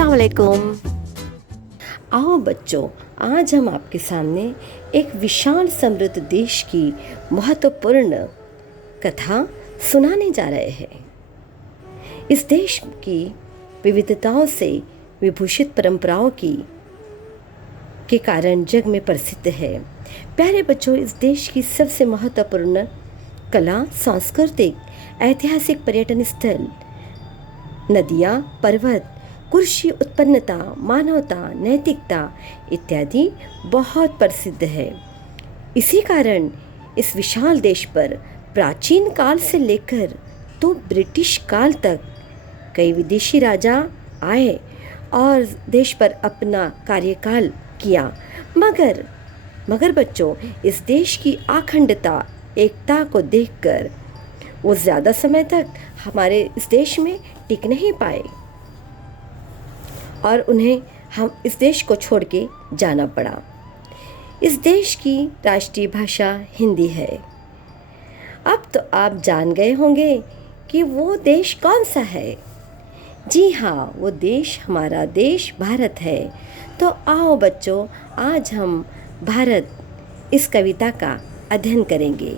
अस्सलाम वालेकुम। आओ बच्चों, आज हम आपके सामने एक विशाल समृद्ध देश की महत्वपूर्ण कथा सुनाने जा रहे हैं। इस देश की विविधताओं से विभूषित परंपराओं के कारण जग में प्रसिद्ध है। प्यारे बच्चों, इस देश की सबसे महत्वपूर्ण कला, सांस्कृतिक, ऐतिहासिक पर्यटन स्थल, नदियाँ, पर्वत, कृषि उत्पन्नता, मानवता, नैतिकता इत्यादि बहुत प्रसिद्ध है। इसी कारण इस विशाल देश पर प्राचीन काल से लेकर तो ब्रिटिश काल तक कई विदेशी राजा आए और देश पर अपना कार्यकाल किया। मगर बच्चों, इस देश की अखंडता, एकता को देखकर वो ज़्यादा समय तक हमारे इस देश में टिक नहीं पाए और उन्हें हम इस देश को छोड़ के जाना पड़ा। इस देश की राष्ट्रीय भाषा हिंदी है। अब तो आप जान गए होंगे कि वो देश कौन सा है। जी हाँ, वो देश हमारा देश भारत है। तो आओ बच्चों, आज हम भारत इस कविता का अध्ययन करेंगे।